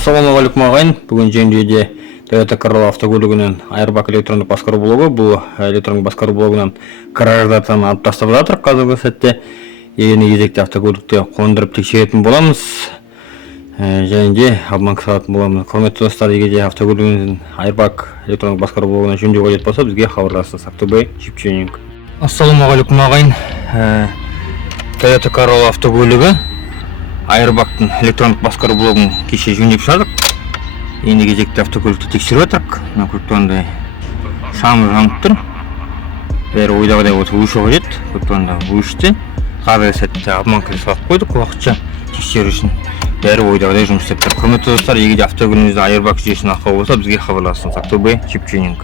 Ассалаумағалейкум ағайын. Бүгін жөндеуде Toyota Corolla автокөлігінен Airbag электрондық басқару блогы. Бұл электрондық басқару блогынан гараждардан алып тастап жатыр қазіргі сәтте. Ені кезекте автокөлікте қондырып тексеретін боламыз. Және де албан салатын боламыз. Құрметті достар, егер де автокөлігінен Airbag электрондық басқару блогынан жөндеу қажет болса, бізге хабарласыңыз. Ақтөбе Чипченинг. Ассалаумағалейкум ағайын. Toyota Corolla автокөлігі Airbag'тың электрондық басқару блогын кеше жөндеп шығардық. Енді кезекте автокөлікті тексеріп жатырмық. Мына көлікте ондай шамы жанып тұр. Бәрі ойдағыдай болса өші қажет. Көлікте онда өшті. Қазіргі сәтте обманка салып қойдық уақытша тексеру үшін. Бәрі ойдағыдай жұмыс істеп тұр. Құрметті достар, егер де автокөлігіңізде Airbag жүйесін ақау болса, бізге хабарласыңыз. Ақтөбе Чипченинг.